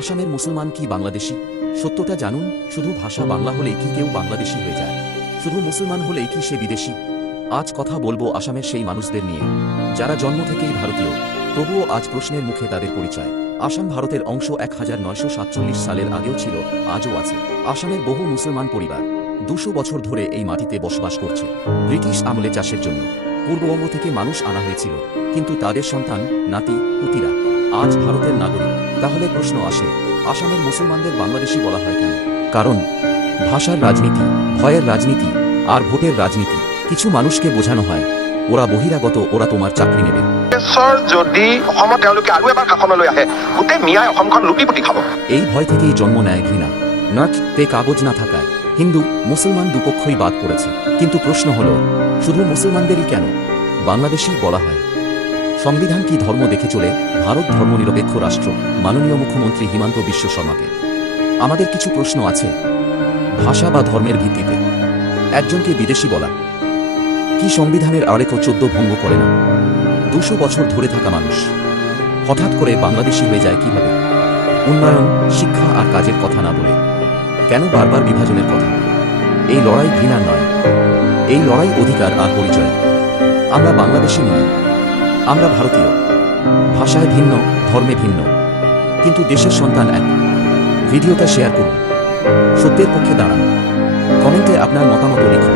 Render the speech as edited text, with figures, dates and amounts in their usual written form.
আসামের মুসলমান কি বাংলাদেশি? সত্যটা জানুন, শুধু ভাষা বাংলা হলেই কি কেউ বাংলাদেশি হয়ে যায়? শুধু মুসলমান হলেই কি সে বিদেশি? আজ কথা বলবো আসামের সেই মানুষদের নিয়ে যারা জন্ম থেকেই ভারতীয়, তবুও আজ প্রশ্নের মুখে তাদের পরিচয়। আসাম ভারতের অংশ 1947 সালের আগেও ছিল, আজও আছে। আসামের বহু মুসলমান পরিবার 200 বছর ধরে এই মাটিতে বসবাস করছে। ব্রিটিশ আমলে চাষের জন্য পূর্ববঙ্গ থেকে মানুষ আনা হয়েছিল, কিন্তু তাদের সন্তান, নাতি পুতিরা আজ ভারতের নাগরিক। তাহলে প্রশ্ন আসে, আসামের মুসলমানদের বাংলাদেশি বলা হয় কেন? কারণ ভাষার ৰাজনীতি, ভয়ের ৰাজনীতি আর ভোটের ৰাজনীতি। কিছু মানুষকে বোঝানো হয় ওরা বহিরাগত, ওরা তোমার চাকরি নেবে। যদি অসমত তেওঁলোকে আৰু এবাৰ শাসনলৈ আহে, গোটেই মিয়াই অসমখন লুটিপুটি খাব। এই ভয় থেকেই জন্ম নেয় ঘৃণা। নট তে কাগজ না থাকায় হিন্দু মুসলমান দুপক্ষই বাদ পড়েছে। কিন্তু প্রশ্ন হলো, শুধু মুসলমানদেরই কেন বাংলাদেশি বলা হয়? সংবিধান কি ধর্ম দেখে চলে? ভারত ধর্মনিরপেক্ষ রাষ্ট্র। মাননীয় মুখ্যমন্ত্রী হিমন্ত বিশ্ব শর্মাকে আমাদের কিছু প্রশ্ন আছে। ভাষা বা ধর্মের ভিত্তিতে একজনকে বিদেশি বলা কি সংবিধানের আরেকও 14 ভঙ্গ করে না? 200 বছর ধরে থাকা মানুষ হঠাৎ করে বাংলাদেশি হয়ে যায় কিভাবে? উন্নয়ন, শিক্ষা আর কাজের কথা না বলে কেন বারবার বিভাজনের কথা? এই লড়াই ঘৃণার নয়, এই লড়াই অধিকার আর পরিচয়। আমরা বাংলাদেশি নই, আমরা ভারতীয়। ভাষায় ভিন্ন, ধর্মে ভিন্ন, কিন্তু দেশের সন্তান এক। ভিডিওটা শেয়ার করুন, সত্যের পক্ষে দাঁড়ান, কমেন্টে আপনার মতামত লিখুন।